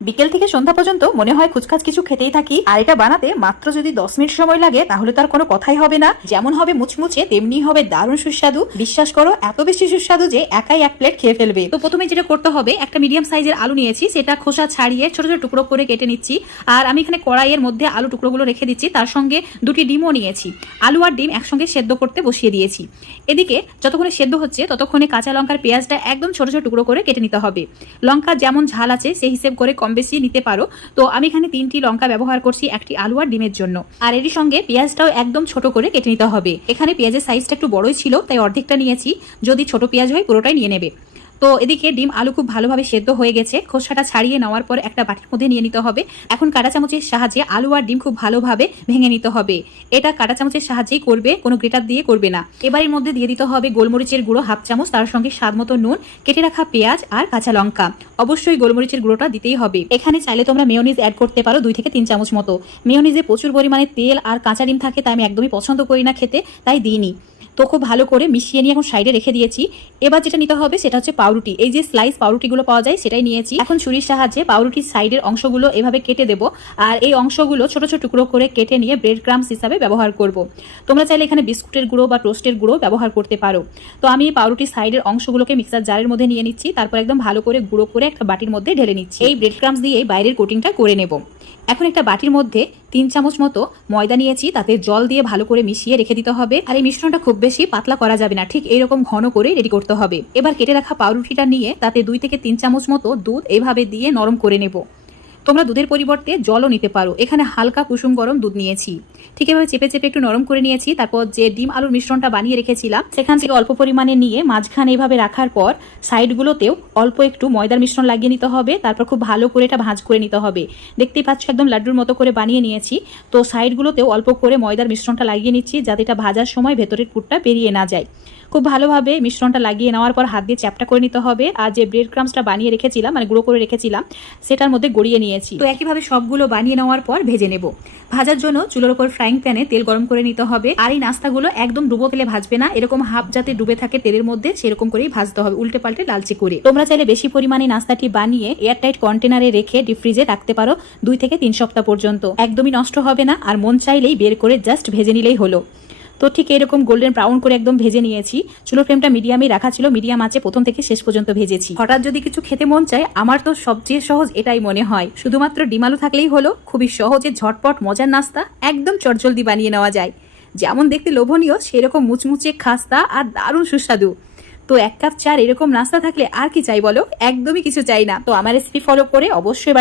বিকেল থেকে সন্ধ্যা পর্যন্ত মনে হয় খুচখাচ কিছু খেতেই থাকি। আর এটা বানাতে মাত্র যদি দশ মিনিট সময় লাগে, তাহলে তার কোনো কথাই হবে না। যেমন হবে মুচমুচে, তেমনি হবে দারুণ সুস্বাদু। বিশ্বাস করো, এত বেশি সুস্বাদু যে একাই এক প্লেট খেয়ে ফেলবে। তো প্রথমে যেটা করতে হবে, একটা মিডিয়াম সাইজের আলু নিয়েছি, সেটা খোসা ছাড়িয়ে ছোট ছোট টুকরো করে কেটে নিচ্ছি। আর আমি এখানে কড়াইয়ের মধ্যে আলু টুকরোগুলো রেখে দিচ্ছি, তার সঙ্গে দুটি ডিমও নিয়েছি। আলু আর ডিম একসঙ্গে সেদ্ধ করতে বসিয়ে দিয়েছি। এদিকে যতক্ষণে সেদ্ধ হচ্ছে, ততক্ষণে কাঁচা লঙ্কার পেঁয়াজটা একদম ছোট ছোট টুকরো করে কেটে নিতে হবে। লঙ্কা যেমন ঝাল আছে, সেই হিসেব করে কম বেশি নিতে পারো। তো আমি এখানে তিনটি লঙ্কা ব্যবহার করছি, একটি আলু আর ডিমের জন্য। আর এরই সঙ্গে পেঁয়াজটাও একদম ছোট করে কেটে নিতে হবে। এখানে পেঁয়াজের সাইজটা একটু বড়ই ছিল, তাই অর্ধেকটা নিয়েছি। যদি ছোট পেঁয়াজ হয় পুরোটাই নিয়ে নেবে। তো এদিকে ডিম, আলু খুব ভালোভাবে সেদ্ধ হয়ে গেছে। খোসাটা ছাড়িয়ে নেওয়ার পর একটা বাটির মধ্যে নিয়ে নিতে হবে। এখন কাঁটা চামচের সাহায্যে আলু আর ডিম খুব ভালোভাবে ভেঙে নিতে হবে। এটা কাঁটা চামচের সাহায্যেই করবে, কোনো গ্রেটার দিয়ে করবে না। এবার এর মধ্যে দিয়ে দিতে হবে গোলমরিচের গুঁড়ো হাফ চামচ, তার সঙ্গে স্বাদ মতো নুন, কেটে রাখা পেঁয়াজ আর কাঁচা লঙ্কা। অবশ্যই গোলমরিচের গুঁড়োটা দিতেই হবে। এখানে চাইলে তোমরা মেয়োনিজ অ্যাড করতে পারো দুই থেকে তিন চামচ মতো। মেয়োনিজে প্রচুর পরিমাণে তেল আর কাঁচা ডিম থাকে, তাই আমি একদমই পছন্দ করি না খেতে, তাই দিইনি। তো খুব ভালো করে মিশিয়ে নিয়ে এখন সাইডে রেখে দিয়েছি। এবার যেটা নিতে হবে সেটা হচ্ছে পাউরুটি। এই যে স্লাইস পাউরুটিগুলো পাওয়া যায় সেটাই নিয়েছি। এখন ছুরির সাহায্যে পাউরুটির সাইডের অংশগুলো এভাবে কেটে দেবো। আর এই অংশগুলো ছোট ছোট টুকরো করে কেটে নিয়ে ব্রেড ক্রামস হিসাবে ব্যবহার করব। তোমরা চাইলে এখানে বিস্কুটের গুঁড়ো বা টোস্টের গুঁড়ো ব্যবহার করতে পারো। তো আমি এই পাউরুটির সাইডের অংশগুলোকে মিক্সার জারের মধ্যে নিয়ে নিচ্ছি। তারপর একদম ভালো করে গুঁড়ো করে একটা বাটির মধ্যে ঢেলে নিচ্ছি। এই ব্রেড ক্রামস দিয়ে বাইরের কোটিংটা করে নেব। এখন একটা বাটির মধ্যে তিন চামচ মতো ময়দা নিয়েছি, তাতে জল দিয়ে ভালো করে মিশিয়ে রেখে দিতে হবে। আর এই মিশ্রণটা খুব বেশি পাতলা করা যাবে না, ঠিক এইরকম ঘন করে রেডি করতে হবে। এবার কেটে রাখা পাউরুটিটা নিয়ে তাতে দুই থেকে তিন চামচ মতো দুধ এভাবে দিয়ে নরম করে নেব। তোমরা দুধের পরিবর্তে জলও নিতে পারো। এখানে হালকা কুসুম গরম দুধ নিয়েছি। ঠিক এভাবে চেপে চেপে একটু নরম করে নিয়েছি। তারপর যে ডিম আলুর মিশ্রণটা বানিয়ে রেখেছিলাম, সেখান থেকে অল্প পরিমাণে নিয়ে মাঝখানে এইভাবে রাখার পর সাইডগুলোতেও অল্প একটু ময়দার মিশ্রণ লাগিয়ে নিতে হবে। তারপর খুব ভালো করে এটা ভাঁজ করে নিতে হবে। দেখতেই পাচ্ছ একদম লাড্ডুর মতো করে বানিয়ে নিয়েছি। তো সাইডগুলোতেও অল্প করে ময়দার মিশ্রণটা লাগিয়ে নিচ্ছি, যাতে এটা ভাজার সময় ভেতরের পুরটা বেরিয়ে না যায়। খুব ভালোভাবে মিশ্রণটা লাগিয়ে নেওয়ার পর হাত দিয়ে চ্যাপটা করে নিতে হবে। আর যে ব্রেড ক্রামসটা বানিয়ে রেখেছিলাম মানে গুঁড়ো করে রেখেছিলাম, সেটার মধ্যে গড়িয়ে নিয়েছি। তো একইভাবে সবগুলো বানিয়ে নেওয়ার পর ভেজে নেব। ভাজার জন্য চুলোর ওপর ফ্রাইং প্যানে তেল গরম করে নিতে হবে। আর এই নাস্তাগুলো একদম ডুবো তেলে ভাজবে না। এরকম হাফ যাতে ডুবে থাকে তেলের মধ্যে, সেরকম করেই ভাজতে হবে উল্টে পাল্টে লালচে করে। তোমরা চাইলে বেশি পরিমাণে নাস্তাটি বানিয়ে এয়ারটাইট কন্টেনারে রেখে ডিপ ফ্রিজে রাখতে পারো দুই থেকে তিন সপ্তাহ পর্যন্ত। একদমই নষ্ট হবে না। আর মন চাইলেই বের করে জাস্ট ভেজে নিলেই হলো। তো ঠিক এরকম গোল্ডেন ব্রাউন করে একদম ভেজে নিয়েছি। চুলো ফ্লেমটা মিডিয়ামে রাখা ছিল মিডিয়াম আছে প্রথম থেকে শেষ পর্যন্ত ভেজেছি। হঠাৎ যদি কিছু খেতে মন চায়, আমার তো সবচেয়ে সহজ এটাই মনে হয়। শুধুমাত্র ডিমালু থাকলেই হলো, খুবই সহজে ঝটপট মজার নাস্তা, একদম চটজলদি বানিয়ে নেওয়া যায়। যেমন দেখতে লোভনীয়, সেরকম মুচমুচে খাস্তা আর দারুণ সুস্বাদু। তো এক কাপ চার এরকম নাস্তা থাকলে আর কি চাই বলো? একদমই কিছু চাই না। তো আমার রেসিপি ফলো করে অবশ্যই